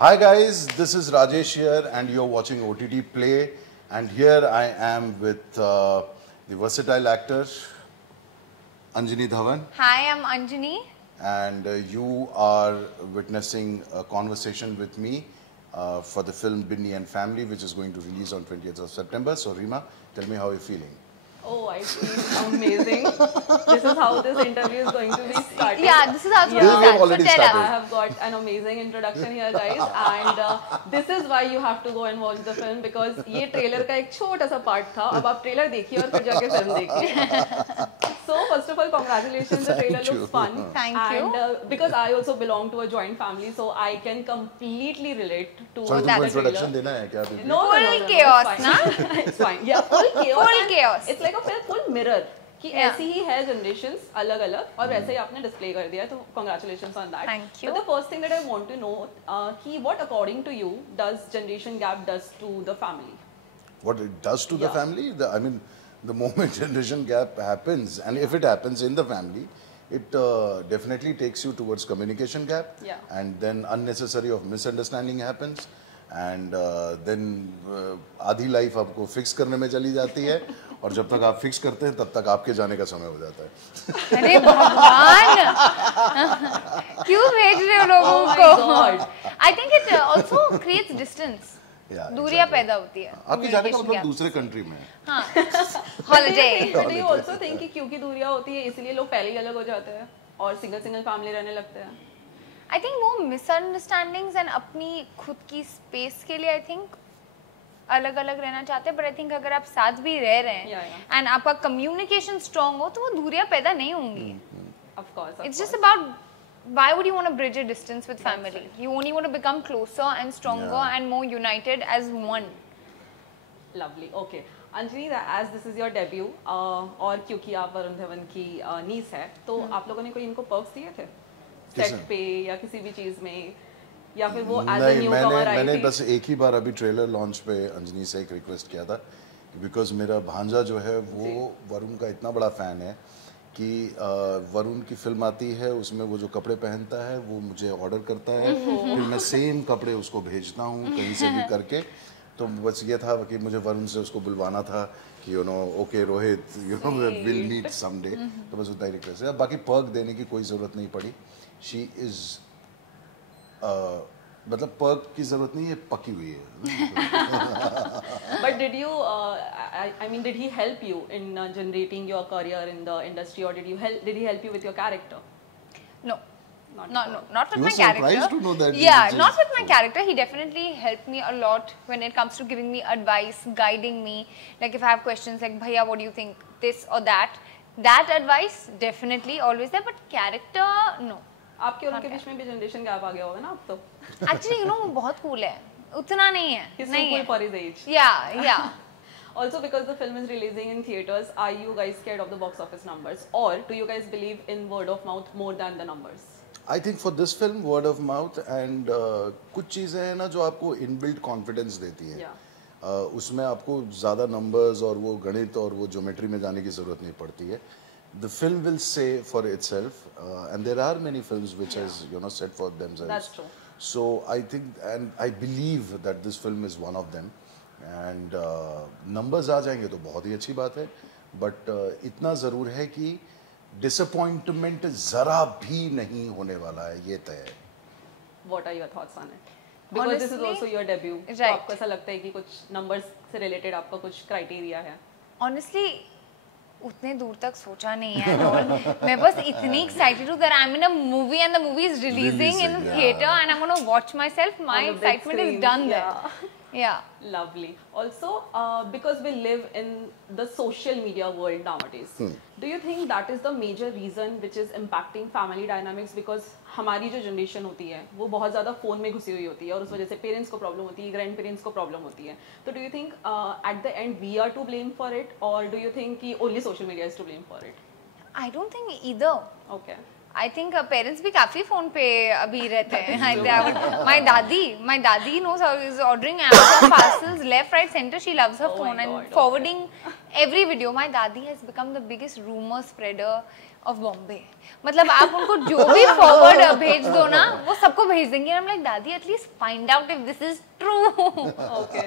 Hi guys, this is Rajesh here and you're watching OTT Play, and here I am with the versatile actor Anjani Dhawan. Hi, I'm Anjani. And you are witnessing a conversation with me for the film Binny and Family, which is going to release on 20th of September. So Rima, tell me how you're feeling. Oh, I feel amazing. This is how this interview is going to be starting. Yeah, this is how it's going to We have start. already So tell started. us. I have got an amazing introduction here, guys, and this is why you have to go and watch the film, because ये trailer का एक छोटा सा part था. अब आप trailer देखिए और फिर जाके फिल्म देखिए. So first of all, congratulations. The trailer looks fun. Thank you. And because I also belong to a joint family, so I can completely relate to Sorry, the तुमको trailer. introduction देना है क्या अभी? No, Full chaos, it's fine. It's fine. Yeah, full chaos. Full And chaos. It's like a full mirror. कि Yeah. ऐसी ही है generations अलग अलग और वैसे ही आपने display कर दिया, तो congratulations on that. Thank you. But the first thing that I want to know कि what according to you does generation gap does to the family? What it does to the Yeah. family? I mean, the moment generation gap happens, and if it happens in the family, it definitely takes you towards communication gap. Yeah. And then unnecessary of misunderstanding happens. And then आधी life आपको fix करने में चली जाती है, और जब तक आप फिक्स करते हैं तब तक आपके जाने का समय हो जाता है. अरे भगवान क्यों भेज रहे हो लोगों Oh my को? God. I think it also creates distance. Yeah, दूरियां exactly. पैदा होती है. आपके जाने का Communication मतलब gap. दूसरे कंट्री में है. हाँ. Do Holiday. you also think कि क्योंकि दूरियां होती है इसलिए लोग पहले ही अलग हो जाते हैं और सिंगल फैमिली रहने लगते हैं? I think more misunderstandings and अपनी खुद की space के लिए I think अलग अलग रहना चाहते हैं, but I think अगर आप साथ भी रह रहे हैं Yeah. and आपका communication strong हो तो वो दूरियां पैदा नहीं होंगी. Of course. It's just about why would you want to bridge a distance with family? You only want to become closer and stronger Yeah. and more united as one. Lovely. Okay. Anjali, as this is your debut और क्योंकि आप वरुण धवन की niece है, तो आप लोगों ने कोई इनको perks दिए थे? किसने? सेट पे या किसी भी चीज में, या फिर वो एज अ नहीं, न्यू कमर आई मैंने थी? बस एक ही बार अभी ट्रेलर लॉन्च पे अंजनी से एक रिक्वेस्ट किया था, बिकॉज मेरा भांजा जो है वो वरुण का इतना बड़ा फैन है कि वरुण की फिल्म आती है, उसमें वो जो कपड़े पहनता है वो मुझे ऑर्डर करता है, फिर मैं सेम कपड़े उसको भेजता हूँ कहीं से भी करके. तो बस ये था कि मुझे वरुण से उसको बुलवाना था कि you know okay Rohit, you know will meet someday. तो बस उतना ही रिक्वेस्ट है, बाकी पर्क देने की कोई ज़रूरत नहीं पड़ी. शी इज़ मतलब पर्क की ज़रूरत नहीं है, पकी हुई है. But did you I mean, did he help you in generating your career in the industry, or did he help you with your character? No. Not No, at all. not with You my were surprised character. to know that Yeah, he not is- with my character. He definitely helped me a lot when it comes to giving me advice, guiding me. Like if I have questions like, Bhaiya, what do you think? This or that. That advice, definitely always there. But character, no. आपके और उनके बीच में भी generation gap आ गया होगा ना अब तो? Actually, you know, वो बहुत cool है. उतना नहीं है. He's नहीं too cool है. for his age. Yeah, yeah. Also, because the film is releasing in theaters, are you guys scared of the box office numbers, or do you guys believe in word of mouth more than the numbers? I think for this film word of mouth and कुछ चीज़ें हैं ना जो आपको inbuilt confidence देती है. Yeah. उसमें आपको ज़्यादा नंबर्स और वो गणित और वो ज्योमेट्री में जाने की ज़रूरत नहीं पड़ती है. The film will say for itself, and there are many films which has you know set for themselves. That's true. So I think and I believe that this film is one of them. And numbers आ जाएंगे तो बहुत ही अच्छी बात है, but इतना ज़रूर है कि डिसअपॉइंटमेंट ज़रा भी नहीं होने वाला है, ये तय है. What are your thoughts on it? Because this is Honestly, also your debut. तो right. आपको ऐसा लगता है कि कुछ numbers से related आपका कुछ criteria है? Honestly, उतने दूर तक सोचा नहीं है. और मैं बस इतनी excited हूँ that I'm in a movie and the movie is releasing in the Releasing, theater yeah. and I'm gonna watch myself. My On the big excitement is screen, done yeah. there. Yeah. Lovely. Also, because we live in the social media world nowadays, do you think that is the major reason which is impacting family dynamics? Because हमारी जो generation होती है वो बहुत ज़्यादा phone में घुसी हुई होती है और उस वजह से पेरेंट्स को प्रॉब्लम होती है, ग्रैंड पेरेंट्स को प्रॉब्लम होती है. तो do you think at the end we are to blame for it, और डू यू थिंक कि only social media is to blame for it? I don't think either. Okay. I think parents भी काफी phone पे अभी रहते हैं. My daddy knows how is ordering Amazon parcels left, right, center. She loves her Oh my phone and God, okay. forwarding every video my दादी has become the biggest rumor spreader of Bombay. मतलब आप उनको जो भी forward भेज दो ना, वो सबको भेज देंगे. I'm like, दादी, at least find out if this is true. Okay.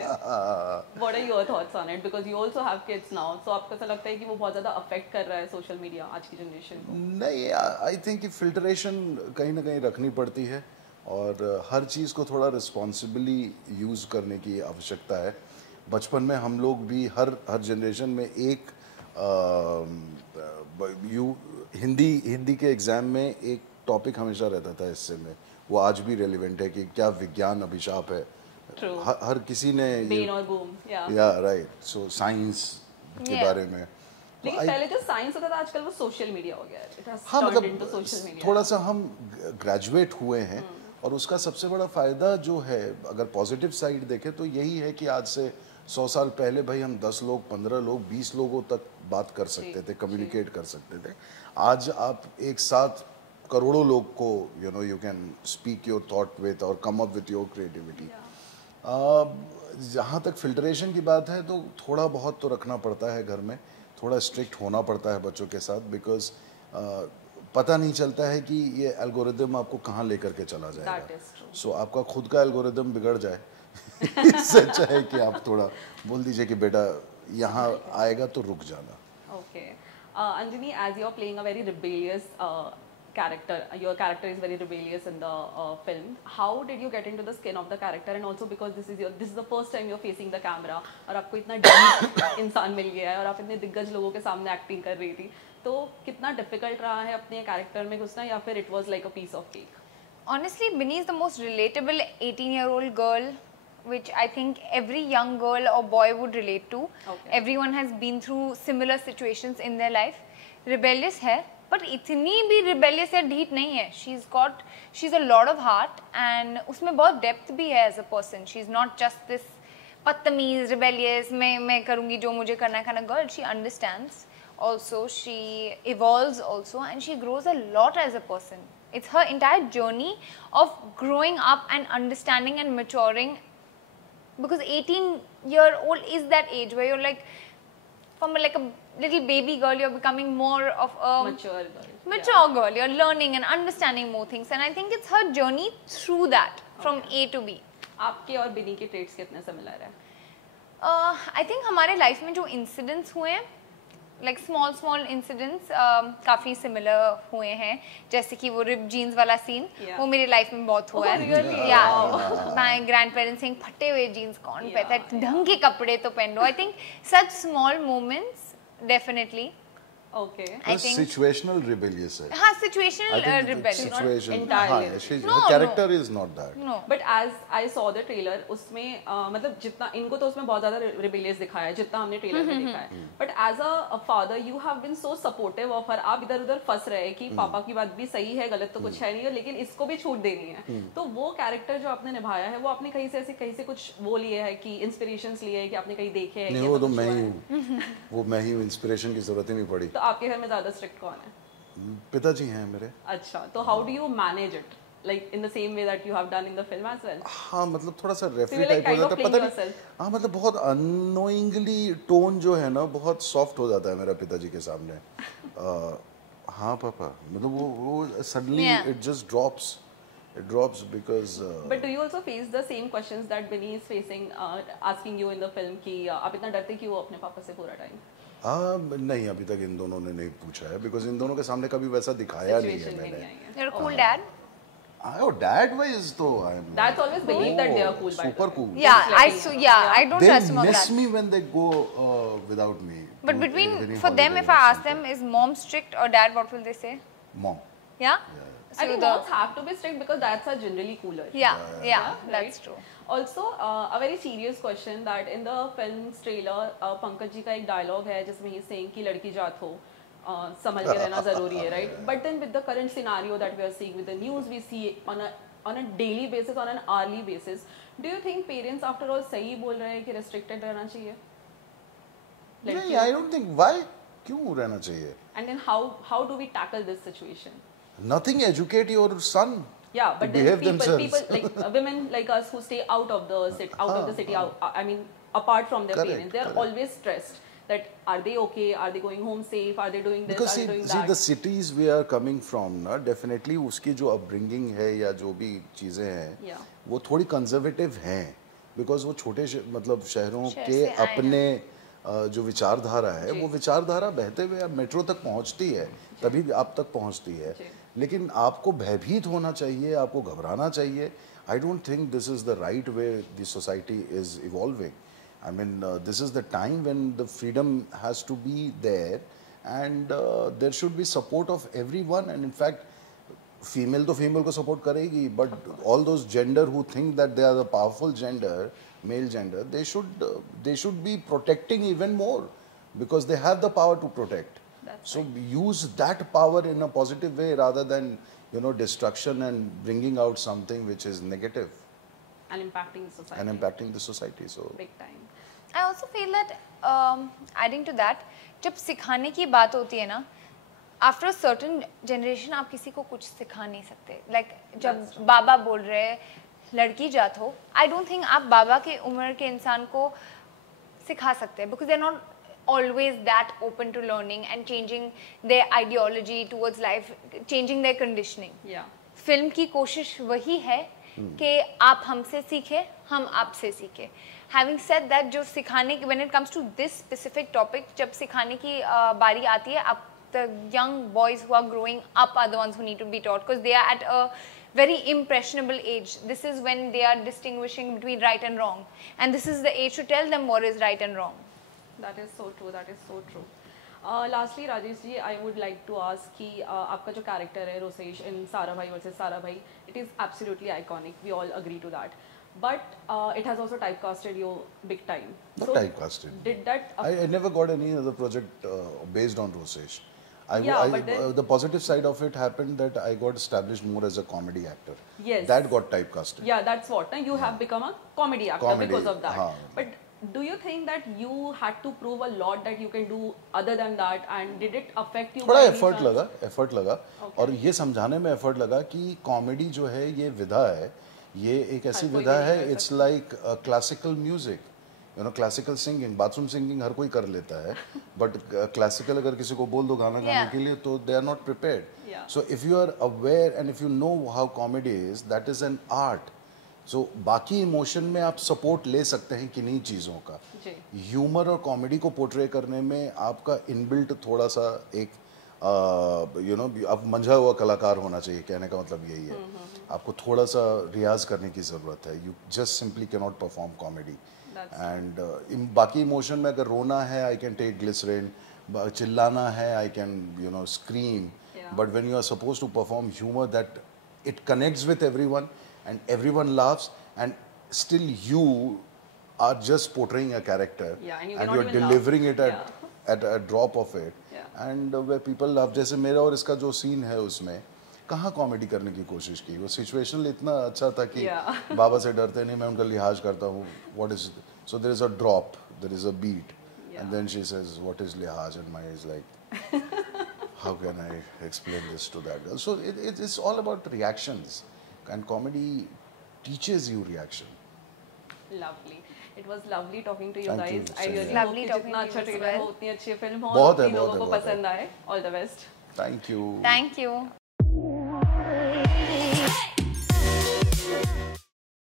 What are your thoughts on it? Because you also have kids now, so आपको ऐसा लगता है कि वो बहुत ज़्यादा affect कर रहा है social media आज की generation को? नहीं, I think कि filtration कहीं ना कहीं रखनी पड़ती है और हर चीज़ को थोड़ा रिस्पॉन्सिबली यूज़ करने की आवश्यकता है. बचपन में हम लोग भी हर जनरेशन में एक हिंदी के एग्ज़ाम में एक टॉपिक हमेशा रहता था हिस्से में, वो आज भी रेलिवेंट है कि क्या विज्ञान अभिशाप है. हर किसी ने Bane और boom, राइट. सो साइंस के बारे में. लेकिन पहले जो साइंस होता था आजकल वो सोशल मीडिया हो गया है. It has हाँ, turned into social media. थोड़ा सा हम ग्रेजुएट हुए हैं और उसका सबसे बड़ा फ़ायदा जो है, अगर पॉजिटिव साइड देखें तो यही है कि आज से 100 साल पहले भाई हम 10 लोग, 15 लोग, 20 लोगों तक बात कर सकते थे, कम्युनिकेट कर सकते थे. आज आप एक साथ करोड़ों लोग को you can speak your thought with और come up with your creativity. जहाँ तक फिल्ट्रेशन की बात है तो थोड़ा बहुत तो रखना पड़ता है घर में, थोड़ा स्ट्रिक्ट होना पड़ता है बच्चों के साथ, बिकॉज पता नहीं चलता है कि ये एल्गोरिदम आपको कहाँ लेकर के चला जाएगा. सो आपका खुद का एल्गोरिदम बिगड़ जाए इससे अच्छा है कि आप थोड़ा बोल दीजिए कि बेटा यहाँ आएगा तो रुक जाना. Okay. Anjani, as you're playing a very rebellious character, your character is very rebellious in the film. How did you get into the skin of the character? And also because this is the first time you're facing the camera और आपको इतना deep इंसान मिल गया है और आप इतने दिग्गज लोगों के सामने acting कर रही थी, तो कितना difficult रहा है अपने character में घुसना, या फिर it was like a piece of cake? Honestly, Binny is the most relatable 18-year-old girl, which I think every young girl or boy would relate to. Okay. Everyone has been through similar situations in their life. Rebellious है, but इतनी भी rebellious या ढीठ नहीं है. She's a lot of heart and उसमें बहुत depth भी है as a person. She's not just this बदतमीज, rebellious, मैं करूँगी जो मुझे करना है kind of girl. She understands. Also, she evolves also and she grows a lot as a person. It's her entire journey of growing up and understanding and maturing. Because 18-year-old is that age where you're like, from like a little baby girl, you're becoming more of a mature girl. You're learning and understanding more things, and I think it's her journey through that from A to B. आपके और बिनी के traits कितने similar हैं? I think हमारे life में जो incidents हुए हैं, like small incidents, काफी similar हुए हैं. जैसे कि वो ripped jeans वाला scene, वो मेरी life में बहुत हुआ है. Yeah, my grandparents saying फटे हुए jeans कौन पहनता है, ढंग के कपड़े तो पहन लो. I think such small moments definitely. Okay. I think situational rebellious है. हाँ, situational rebellious. Situation. entirely. Her character is not that. No. But as I saw the trailer, उसमें मतलब जितना इनको तो उसमें बहुत ज़्यादा rebellious दिखाया है, जितना हमने ट्रेलर में देखा है. But as a father, you have been so supportive of her. आप इधर-उधर फंस रहे हैं कि पापा की बात भी सही है, गलत तो कुछ है नहीं है, लेकिन इसको भी छूट देनी है. तो वो कैरेक्टर जो आपने निभाया है, वो आपने कहीं से कुछ वो लिए है कि इंस्पिरेशंस लिए है कि आपने कहीं देखे हैं? नहीं, वो तो मैं ही हूँ. वो मैं ही हूँ, इंस्पिरेशन की जरूरत ही नहीं पड़ी. तो आपके घर में ज़्यादा स्ट्रिक्ट कौन है? पिताजी हैं मेरे. अच्छा, तो how do you manage it, like in the same way that you have done in the film as well? हाँ, मतलब थोड़ा सा रेफरी टाइप हो जाता है, पता नहीं. हाँ, मतलब बहुत अननोइंगली टोन जो है ना बहुत सॉफ्ट हो जाता है मेरा पिताजी के सामने. हाँ पापा, मतलब वो suddenly it just drops. It drops because. But do you also face the same questions that Binny is facing, asking you in the film कि आप इतना डरते क्यों हो अपने पापा से पूरा टाइम? नहीं, अभी तक इन दोनों ने नहीं पूछा है, because इन दोनों के सामने कभी वैसा दिखाया नहीं है मैंने. You're a cool dad. Oh, dad-wise तो I am. Dads always believe that they are cool. Super cool. Yeah, I don't trust him on that. They miss me when they go without me. But for them, if I ask them, is mom strict or dad, what will they say? Mom. Yeah? I think moms have to be strict because dads are generally cooler. Yeah, that's true. Also, a very serious question that in the film's trailer, Pankaj ji का एक dialogue है जिसमें he's saying कि लड़की जात हो, संभल के रहना जरूरी है, right? But then with the current scenario that we are seeing, with the news we see on a daily basis, on an hourly basis, do you think parents after all सही बोल रहे हैं कि restricted रहना चाहिए? नहीं, I don't think. Why? क्यों रहना चाहिए? And then how do we tackle this situation? Nothing. Educate your son. Yeah, but then people like women like us who stay out of the city, I mean, apart from their parents, they are always stressed that are they okay, are they going home safe, are they doing this, Because are they doing see that? the cities we are coming from ना definitely उसकी जो upbringing है या जो भी चीज़ें हैं Yeah. वो थोड़ी conservative हैं because वो छोटे मतलब शहरों शहर के से आए हैं। अपने जो विचारधारा है वो विचारधारा बहते हुए अब मेट्रो तक पहुंचती है तभी आप तक पहुंचती है लेकिन आपको भयभीत होना चाहिए आपको घबराना चाहिए I don't think this is the right way the society is evolving I mean, this is the time when the freedom has to be there, and there should be support of everyone. And in fact, female to female को support करेगी, but all those gender who think that they are the powerful gender, male gender, they should be protecting even more because they have the power to protect. That's So use that power in a positive way rather than destruction and bringing out something which is negative And impacting the society. and impacting the society. So. Big time. I also feel that adding to that, जब सिखाने की बात होती है ना, after a certain generation आप किसी को कुछ सिखा नहीं सकते. Like जब बाबा बोल रहे हैं लड़की जात हो, I don't think आप बाबा के उम्र के इंसान को सिखा सकते हैं because they're not always that open to learning and changing their ideology towards life, changing their conditioning. Yeah. Film की कोशिश वही है कि आप हमसे सीखें, हम आपसे सीखें. Having said that, जो सिखाने की when it comes to this specific topic, जब सिखाने की बारी आती है, अब the young boys who are growing up are the ones who need to be taught because they are at a very impressionable age. This is when they are distinguishing between right and wrong, and this is the age to tell them what is right and wrong. That is so true. That is so true. Lastly, Rajesh ji, I would like to ask कि आपका जो character है Rosesh in सारा भाई versus सारा भाई, it is absolutely iconic. We all agree to that. But it has also typecasted you big time. Not So typecasted. Did that? I never got any other project based on Rosesh. But then- The positive side of it happened that I got established more as a comedy actor. Yes. That got typecasted. Yeah, that's what. You have become a comedy actor Comedy, because of that. हाँ. But do you think that you had to prove a lot that you can do other than that, and did it affect you? थोड़ा by any effort chance? लगा और ये समझाने में effort लगा कि comedy जो है ये विधा है ये एक ऐसी हर कोई विधा नहीं है कर it's like classical music classical singing bathroom singing हर कोई कर लेता है बट क्लासिकल अगर किसी को बोल दो गाना गाने के लिए तो they are not prepared so if you are aware and if you know how comedy is that is an art so बाकी इमोशन में आप सपोर्ट ले सकते हैं किन्हीं चीज़ों का ह्यूमर और कॉमेडी को पोर्ट्रे करने में आपका इनबिल्ट थोड़ा सा एक आप मंझा हुआ कलाकार होना चाहिए कहने का मतलब यही है आपको थोड़ा सा रियाज करने की ज़रूरत है you just simply can not perform comedy and बाकी इमोशन में अगर रोना है आई कैन टेक ग्लिसरीन चिल्लाना है I can scream but when you are suppose to perform humour that it connects with everyone and everyone laughs and still you are just portraying a character and you're delivering it at a drop of it and where people laugh जैसे मेरा और इसका जो scene है उसमें कहाँ comedy करने की कोशिश की वो सिचुएशनल इतना अच्छा था कि बाबा से डरते नहीं मैं उनका लिहाज करता हूँ what is so there is a drop there is a beat and then she says what is lihaj and my is like how can I explain this to that girl so it's all about reactions and comedy teaches you reaction. Lovely. It was lovely talking to you Thank guys. you. I really Lovely hope कि talking जितना to you अच्छा as trailer हो well. उतनी अच्छी film हो बहुत और है, उतनी लोगों बहुत को है, पसंद आए. All the best. Thank you. Thank you.